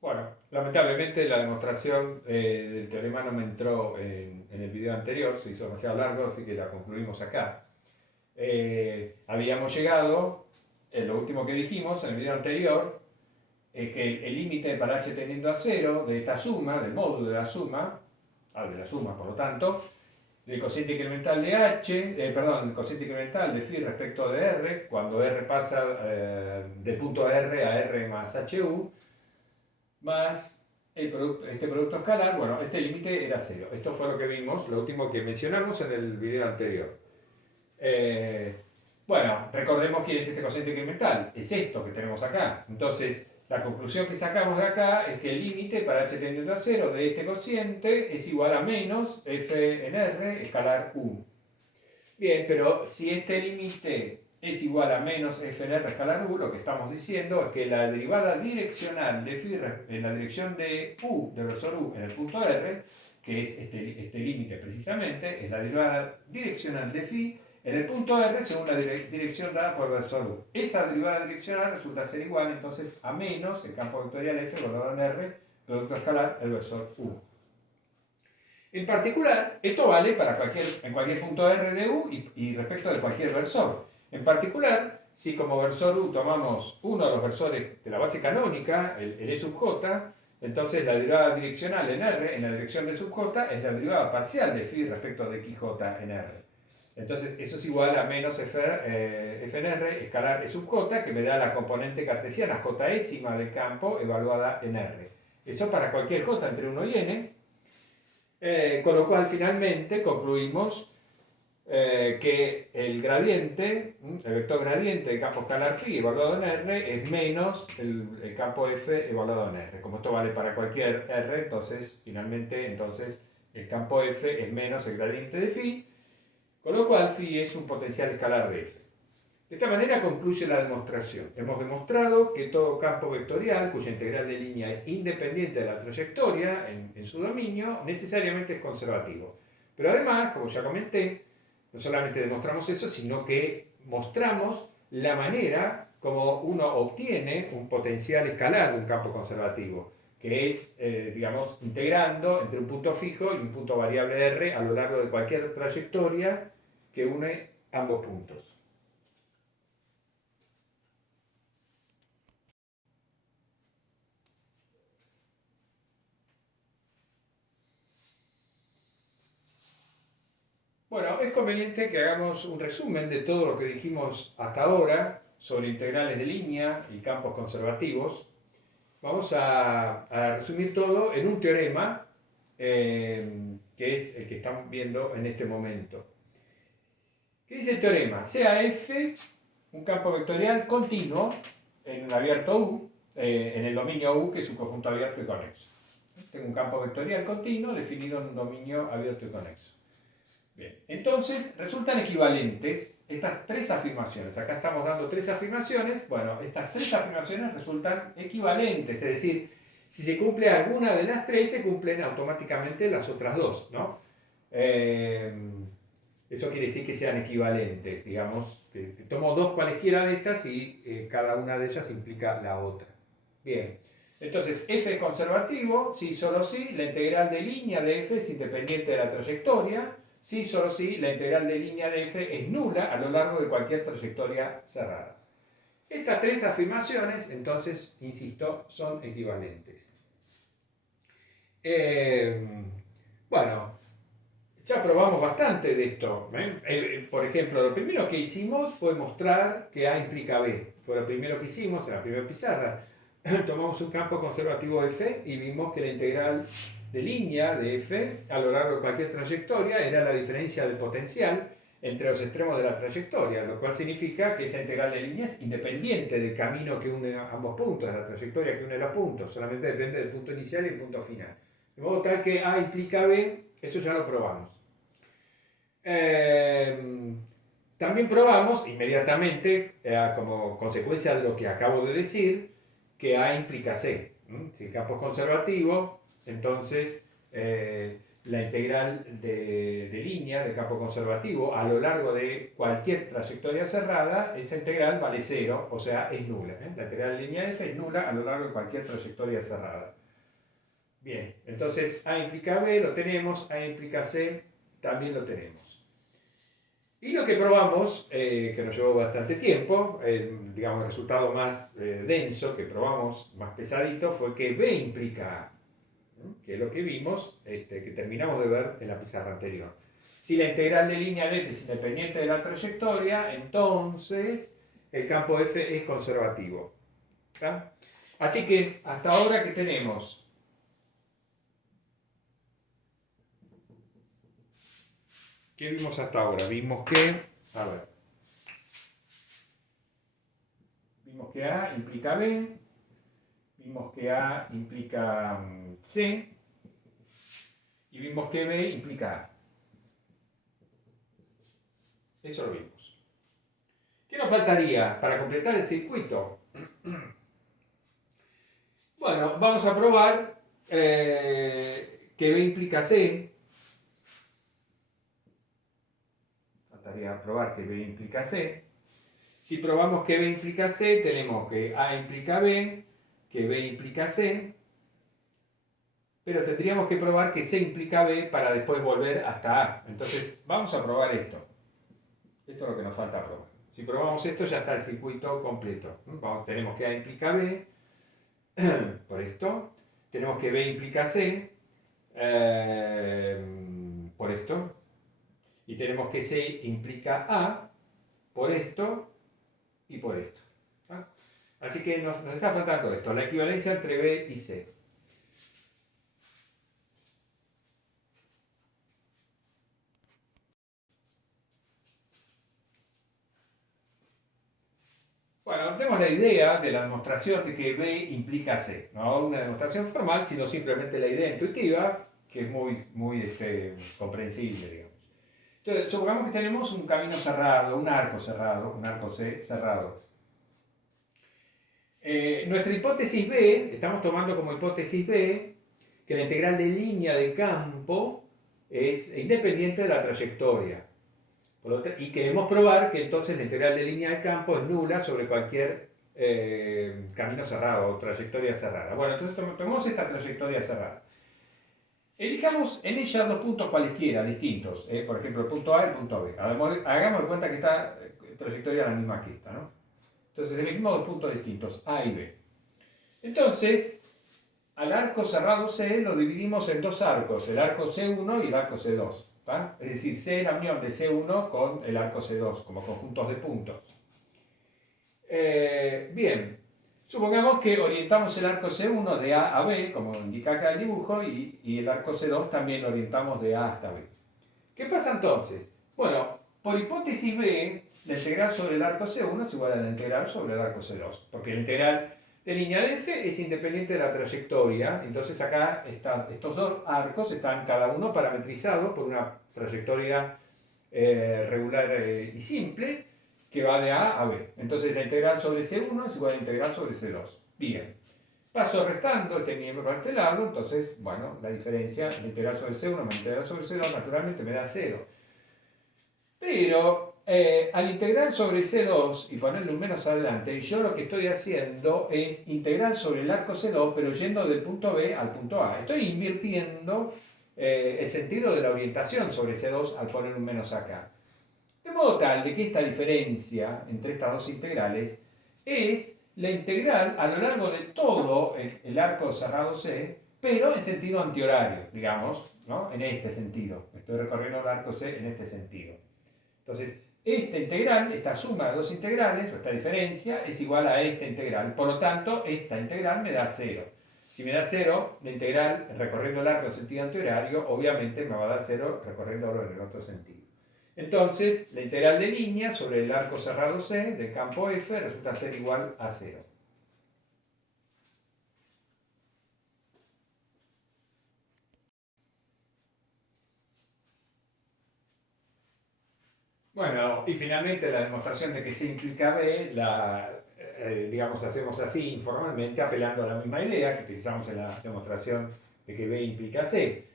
Bueno, lamentablemente la demostración del teorema no me entró en el video anterior, se hizo demasiado largo, así que la concluimos acá. Habíamos llegado, lo último que dijimos en el video anterior, es que el límite para h tendiendo a cero de esta suma, del módulo de la suma por lo tanto, del cociente incremental de el cociente incremental de phi respecto de r, cuando r pasa del punto R a r más hu, más este producto escalar, bueno, este límite era cero. Esto fue lo que vimos, lo último que mencionamos en el video anterior. Eh, bueno, recordemos quién es este cociente incremental. Es esto que tenemos acá. Entonces, la conclusión que sacamos de acá es que el límite para h tendiendo a cero de este cociente es igual a menos f en r escalar u. Bien, pero si este límite es igual a menos f en r escalar u, lo que estamos diciendo es que la derivada direccional de phi en la dirección de u, de versor u, en el punto r, que es este límite precisamente, es la derivada direccional de phi en el punto r según la dirección dada por el versor u. Esa derivada direccional resulta ser igual entonces a menos el campo vectorial f guardado en r, producto escalar, el versor u. En particular, esto vale para en cualquier punto R de U y respecto de cualquier versor. En particular, si como versor U tomamos uno de los versores de la base canónica, el E sub j, entonces la derivada direccional en R, en la dirección de sub j, es la derivada parcial de phi respecto de xj en R. Entonces, eso es igual a menos f en R escalar E sub j, que me da la componente cartesiana jésima del campo evaluada en R. Eso para cualquier j entre 1 y n. Con lo cual finalmente concluimos que el gradiente, el vector gradiente del campo escalar phi evaluado en R es menos el campo f evaluado en R. Como esto vale para cualquier R, entonces finalmente el campo f es menos el gradiente de phi, con lo cual phi es un potencial escalar de f. De esta manera concluye la demostración. Hemos demostrado que todo campo vectorial cuya integral de línea es independiente de la trayectoria en su dominio necesariamente es conservativo. Pero además, como ya comenté, no solamente demostramos eso, sino que mostramos la manera como uno obtiene un potencial escalar de un campo conservativo, que es, digamos, integrando entre un punto fijo y un punto variable r a lo largo de cualquier trayectoria que une ambos puntos. Bueno, es conveniente que hagamos un resumen de todo lo que dijimos hasta ahora sobre integrales de línea y campos conservativos. Vamos a resumir todo en un teorema que es el que estamos viendo en este momento. ¿Qué dice el teorema? Sea F un campo vectorial continuo en el abierto U, en el dominio U, que es un conjunto abierto y conexo. Tengo un campo vectorial continuo definido en un dominio abierto y conexo. Bien, entonces resultan equivalentes estas tres afirmaciones. Acá estamos dando tres afirmaciones. Bueno, estas tres afirmaciones resultan equivalentes, es decir, si se cumple alguna de las tres, se cumplen automáticamente las otras dos, ¿no? Eso quiere decir que sean equivalentes, digamos, que tomo dos cualesquiera de estas y cada una de ellas implica la otra. Bien, entonces f es conservativo, si solo si la integral de línea de f es independiente de la trayectoria, si solo si la integral de línea de f es nula a lo largo de cualquier trayectoria cerrada. Estas tres afirmaciones, entonces, insisto, son equivalentes. Bueno, ya probamos bastante de esto. Por ejemplo, lo primero que hicimos fue mostrar que A implica B. Fue lo primero que hicimos en la primera pizarra. Tomamos un campo conservativo f y vimos que la integral de línea de f a lo largo de cualquier trayectoria era la diferencia del potencial entre los extremos de la trayectoria, lo cual significa que esa integral de línea es independiente del camino que une ambos puntos, de la trayectoria que une los puntos, solamente depende del punto inicial y el punto final. De modo tal que A implica B, eso ya lo probamos. También probamos inmediatamente, como consecuencia de lo que acabo de decir, que A implica C. Si el campo es conservativo, entonces la integral de línea de campo conservativo a lo largo de cualquier trayectoria cerrada, esa integral vale 0, o sea, es nula. La integral de línea f es nula a lo largo de cualquier trayectoria cerrada. Bien, entonces A implica B lo tenemos, A implica C también lo tenemos. Y lo que probamos, que nos llevó bastante tiempo, digamos el resultado más denso que probamos, más pesadito, fue que B implica A, que es lo que vimos, que terminamos de ver en la pizarra anterior. Si la integral de línea de f es independiente de la trayectoria, entonces el campo f es conservativo. ¿Está? Así que hasta ahora que tenemos ¿qué vimos hasta ahora? Vimos que, a ver, vimos que A implica B, vimos que A implica C, y vimos que B implica A. Eso lo vimos. ¿Qué nos faltaría para completar el circuito? Bueno, vamos a probar que B implica C. Faltaría probar que B implica C. Si probamos que B implica C, tenemos que A implica B, que B implica C, pero tendríamos que probar que C implica B para después volver hasta A. Entonces, vamos a probar esto. Esto es lo que nos falta probar. Si probamos esto, ya está el circuito completo. Tenemos que A implica B, por esto. Tenemos que B implica C, por esto. Y tenemos que C implica A, por esto y por esto. Así que nos está faltando esto, la equivalencia entre B y C. Bueno, tenemos la idea de la demostración de que B implica C. No una demostración formal, sino simplemente la idea intuitiva, que es muy comprensible, digamos. Entonces, supongamos que tenemos un camino cerrado, un arco C cerrado. Nuestra hipótesis B, estamos tomando como hipótesis B que la integral de línea de campo es independiente de la trayectoria. Y queremos probar que entonces la integral de línea de campo es nula sobre cualquier camino cerrado o trayectoria cerrada. Bueno, entonces tomemos esta trayectoria cerrada. Elijamos en ella dos puntos cualesquiera, distintos. Por ejemplo, el punto A y el punto B. Hagamos de cuenta que esta trayectoria es la misma que esta, ¿no? Entonces elegimos dos puntos distintos, A y B. Entonces, al arco cerrado C lo dividimos en dos arcos, el arco C1 y el arco C2. ¿tá? Es decir, C es la unión de C1 con el arco C2, como conjuntos de puntos. Bien, supongamos que orientamos el arco C1 de A a B, como indica acá el dibujo, y el arco C2 también lo orientamos de A hasta B. ¿Qué pasa entonces? Bueno, por hipótesis B, la integral sobre el arco C1 es igual a la integral sobre el arco C2, porque la integral de línea de f es independiente de la trayectoria, entonces acá estos dos arcos están cada uno parametrizados por una trayectoria regular y simple que va de A a B. Entonces la integral sobre C1 es igual a la integral sobre C2. Bien. Paso restando este miembro para este lado, entonces, bueno, la diferencia, la integral sobre C1 más la integral sobre C2 naturalmente me da 0. Pero al integrar sobre C2 y ponerle un menos adelante, yo lo que estoy haciendo es integrar sobre el arco C2, pero yendo del punto B al punto A. Estoy invirtiendo el sentido de la orientación sobre C2 al poner un menos acá. De modo tal de que esta diferencia entre estas dos integrales es la integral a lo largo de todo el arco cerrado C, pero en sentido antihorario, digamos, ¿no? En este sentido. Estoy recorriendo el arco C en este sentido. Entonces, esta integral, esta suma de dos integrales, o esta diferencia, es igual a esta integral. Por lo tanto, esta integral me da 0. Si me da 0, la integral recorriendo el arco en sentido antihorario, obviamente me va a dar 0 recorriéndolo en el otro sentido. Entonces, la integral de línea sobre el arco cerrado C del campo F resulta ser igual a 0. Bueno, y finalmente la demostración de que C implica B, digamos, hacemos así informalmente, apelando a la misma idea que utilizamos en la demostración de que B implica C.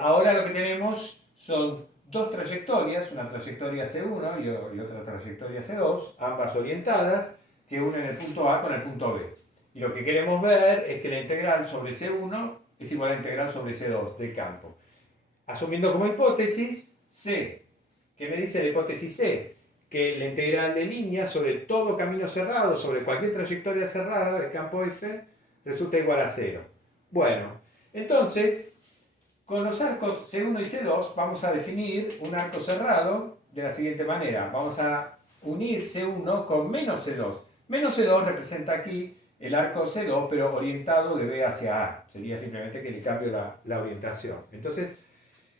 Ahora lo que tenemos son dos trayectorias, una trayectoria C1 y otra trayectoria C2, ambas orientadas, que unen el punto A con el punto B. Y lo que queremos ver es que la integral sobre C1 es igual a la integral sobre C2 del campo. Asumiendo como hipótesis C. ¿Qué me dice la hipótesis C? Que la integral de línea sobre todo camino cerrado, sobre cualquier trayectoria cerrada del campo F, resulta igual a 0. Bueno, entonces, con los arcos C1 y C2 vamos a definir un arco cerrado de la siguiente manera. Vamos a unir C1 con menos C2. Menos C2 representa aquí el arco C2, pero orientado de B hacia A. Sería simplemente que le cambio la orientación. Entonces,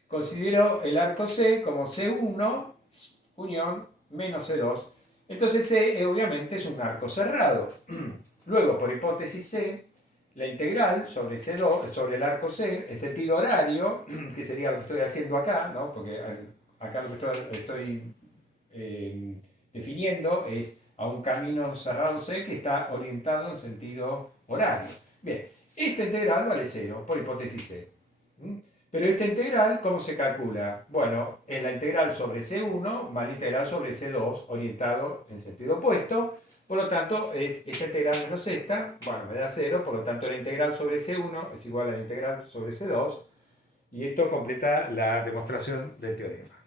considero el arco C como C1 unión menos C2. Entonces C obviamente es un arco cerrado. Luego, por hipótesis C, la integral sobre C2, sobre el arco C, en sentido horario, que sería lo que estoy haciendo acá, ¿no? Porque acá lo que estoy definiendo es a un camino cerrado C que está orientado en sentido horario. Bien, esta integral vale 0 por hipótesis C. Pero esta integral, ¿cómo se calcula? Bueno, es la integral sobre C1 más la integral sobre C2 orientado en sentido opuesto. Por lo tanto, es esta integral menos esta, bueno, me da 0, por lo tanto la integral sobre C1 es igual a la integral sobre C2. Y esto completa la demostración del teorema.